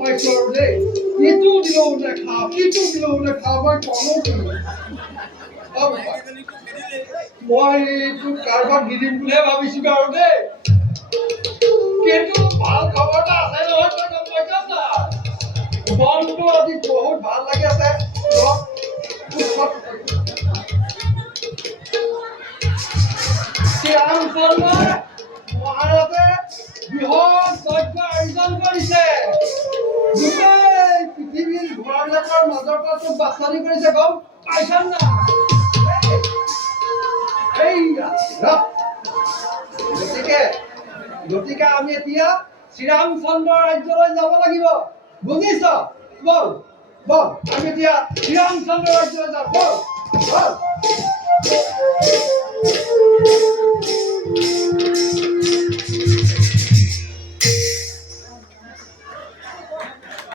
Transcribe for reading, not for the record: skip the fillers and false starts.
পাইছো আৰু দেই কিটো দিলেও নেখাওঁ কিটো দিলেও নেখাওঁ মই কলো মই এইটো কাৰোবাক দি দিম বুলিহে ভাবিছিলো আৰু দেই কিন্তু ভাল খবৰ এটা আছে নহয় তই গম পাইছ না মনটো আজি বহুত ভাল লাগি আছে শ্ৰীৰামচন্দ্ৰই মহাৰাজে বৃহৎ যজ্ঞ আয়োজন কৰিছে গোটেই পৃথিৱীৰ ঘোঁৰাবিলাকৰ মাজৰ পৰা তোক বাছনি কৰিছে গম পাইছ না গতিকে আমি এতিয়া শ্ৰীৰামচন্দ্ৰৰ ৰাজ্যলৈ যাব লাগিব বুজিছ বল বল আমি এতিয়া শ্ৰীৰামচন্দ্ৰৰ ৰাজ্যলৈ যাওঁ বল বল